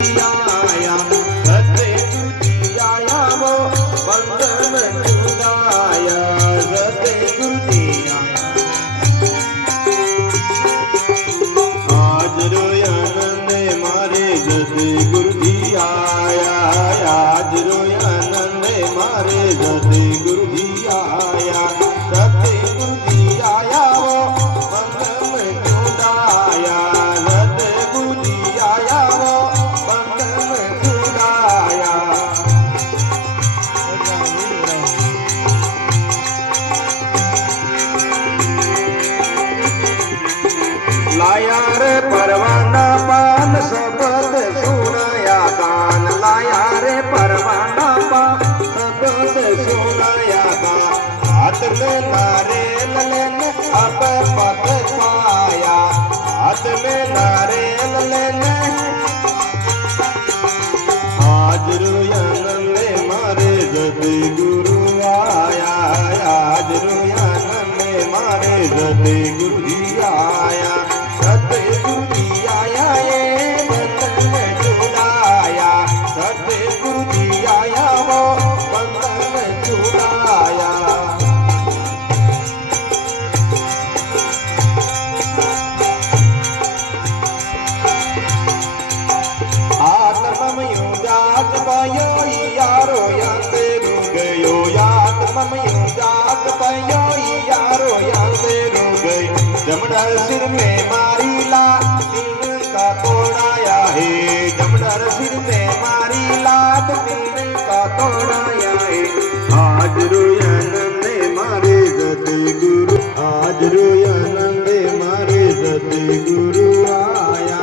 आया सतगुरु जी आया वो बंधन छुड़ाया सतगुरु जी आया। आज रोया आनंद मारे सतगुरु जी आया आज रोया आनंद मारे सतगुरु जी आया सतगुरु जी आया वो बंधन छुड़ाया सतगुरु जी आया वो बंधन छुड़ाया। लाया रे परवाना पान शब्द सुनाया गान लाया रे परवाना पान शब्द सुनाया गान। हाथ में नारियल लेने अब पद पाया हाथ में नारियल लेने आज रोया आनंद मारे सतगुरु आया आज रोया आनंद मारे सतगुरु जी आया सतगुरु जी आया ये बंधन छुड़ाया सतगुरु जी आया वो बंधन छुड़ाया। आत्ममयो जात पायो यारो यांते रो गयो आत्ममयो जात पायो यारो यांते रो गयो। जमडर सिर में मारी ला तीन का तोड़ाया है जमडर सिर में मारी लात तीन का तोड़ाया है। आज रोया आनंद मारे सतगुरु आज रोया आनंद मारे सतगुरु आया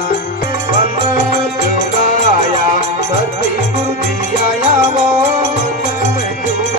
बंधन छुड़ाया सतगुरु जी